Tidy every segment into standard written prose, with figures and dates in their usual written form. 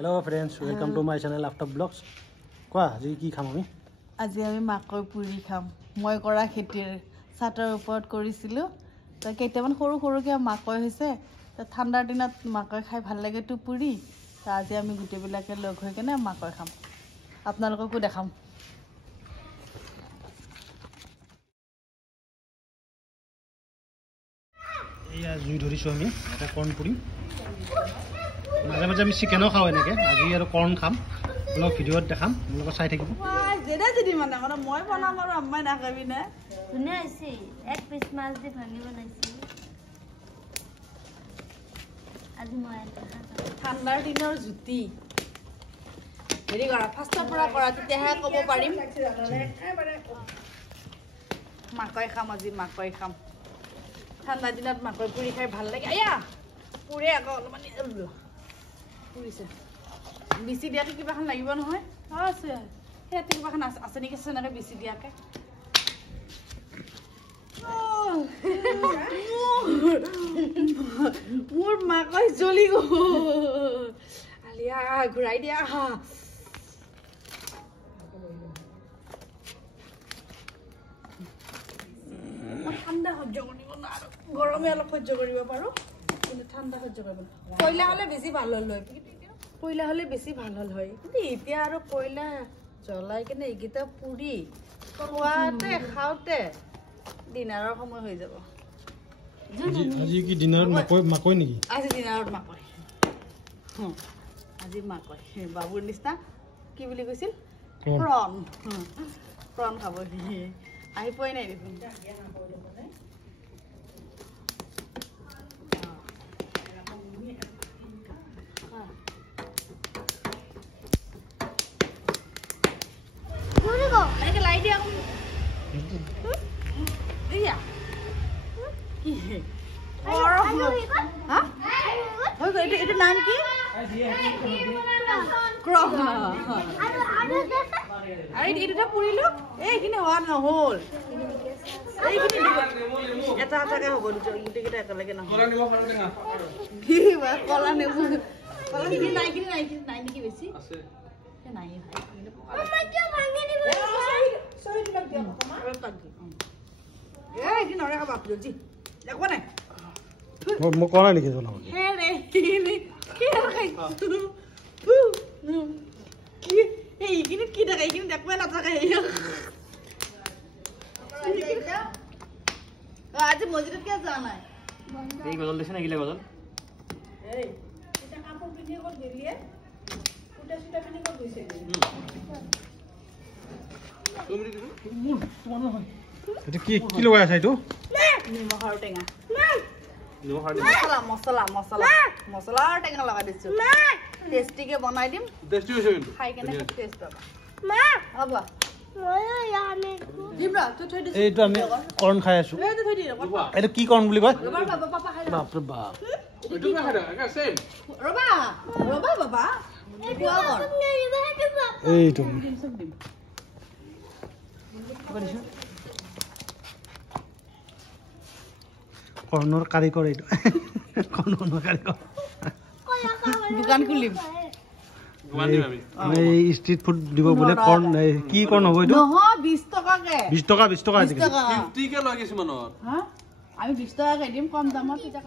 Hello friends, welcome to my channel After Vlogs. কোৱা আজি কি খাম আমি? আজি আমি মাকৈ পুৰি খাম। মই কৰা খেতিৰ ছাতৰ ওপৰত কৰিছিলো। তো কেইটামান সৰু সৰুকে মাকৈ হৈছে। তো ঠাণ্ডাৰ দিনত মাকৈ খাই ভাল লাগে তো পুৰি। তো আজি আমি গুটেবিলাকে লগ হৈ কেনে মাকৈ খাম। আপোনালোককো দেখাম। এয়া জুই ধৰিছো আমি এটা কৰ্ণ পুৰি। মাজে মাজে আমি চিকেনো খাওঁ এনেকৈ আজি আৰু কৰ্ণ খাম অলপ ভিডিঅ'ত দেখাম আপোনালোকে চাই থাকিব যেনে যদি মানে মই বনাম আৰু আম্মাই নাখাবি নে ধুনীয়া হৈছে এক পিচ মাছ দি ভাঙি বনাইছে আজি মই ঠাণ্ডাৰ দিনৰ জুতি হেৰি কৰা ফাৰ্ষ্টৰ পৰা কৰা তেতিয়াহে ক'ব পাৰিম মাকৈ খাম আজি মাকৈ খাম ঠাণ্ডাৰ দিনত মাকৈ পুৰি খাই ভাল লাগে আয়া পুৰে আকৌ অলপমান পুৰিছে বেছি দিয়াকে কিবা এখন লাগিব নহয় আছে সেইয়াতে কিবা এখন আছে নেকি চেনেৰে বেছি দিয়াকে মোৰ মাকৈ জ্বলি গ'ল আলিয়া ঘূৰাই দিয়া ঠাণ্ডা সহ্য কৰিব নোৱাৰো গৰমে অলপ সহ্য কৰিব পাৰো কিন্তু ঠাণ্ডা সহ্য কৰিব নোৱাৰো কয়লা হ'লে বেছি ভাল হ'ল হয় কয়লা হ'লে বেছি ভাল হ'ল হয় কিন্তু এতিয়া আৰু কয়লা জ্বলাই কিনে এইকেইটা পুৰি খোৱাতে খাওঁতে ডিনাৰৰ সময় হৈ যাব আজি কি ডিনাৰত মাকৈ নেকি আজি ডিনাৰত মাকৈ আজি মাকৈ বাবুৰ নিচিনা কি বুলি কৈছিল প্ৰন প্ৰন খাব আহি পোৱাই নাই দেখোন এইটো নাম কি এইটো পুৰিলো এইখিনি হোৱা নহল এটা এটাকে হ'ব গোটেইকেইটা একেলগে নহয় কলা নেবু কলা নাই নেকি বেছি নাই মই কোৱা নাই নেকি জনাব এইখিনি কি থাকে এইখিনি দেখুৱাই নাথাকে আজি মছজিদত কিয় যোৱা নাই এই গজল দিছে না গিলা গজল কাপোৰ পিন্ধি ক'ত গেলিয়ে কুটা চুটা পিন্ধি ক'ত গৈছে কি লগাই আছা এইটো নিমখৰ টেঙা মছলা মছলা মছলাৰ টেঙা লগাই দিছো টেষ্টিকে বনাই দিম খাই কেনে টেষ্ট পাবা হ'ব এইটো আমি কৰ্ণ খাই আছো এইটো কি কৰ্ণ বুলি কয় বাপৰে বাপ এইটো কৰ্ণৰ কাৰিকৰ এইটো কৰ্ণৰ কাৰিকৰ দোকান খুলিম ষ্ট্ৰীট ফুড দিব বোলে কৰ্ণ কি কৰ্ণ হ'ব এইটো 20 টকাকে 20 টকা আজিকালি 50 কে লৈ গৈছে মনত আমি 20 টকাকে দিম কম দামত পিঠা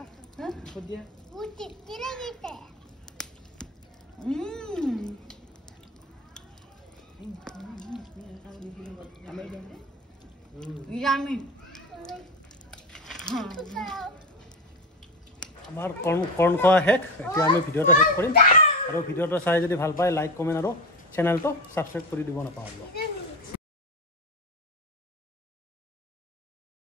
আমাৰ কৰ্ণ খোৱা শেষ এতিয়া আমি ভিডিঅ'টো শেষ কৰিম আৰু ভিডিঅ'টো চাই যদি ভাল পায় লাইক কমেণ্ট আৰু চেনেলটো ছাবস্ক্ৰাইব কৰি দিব নাপাহৰিব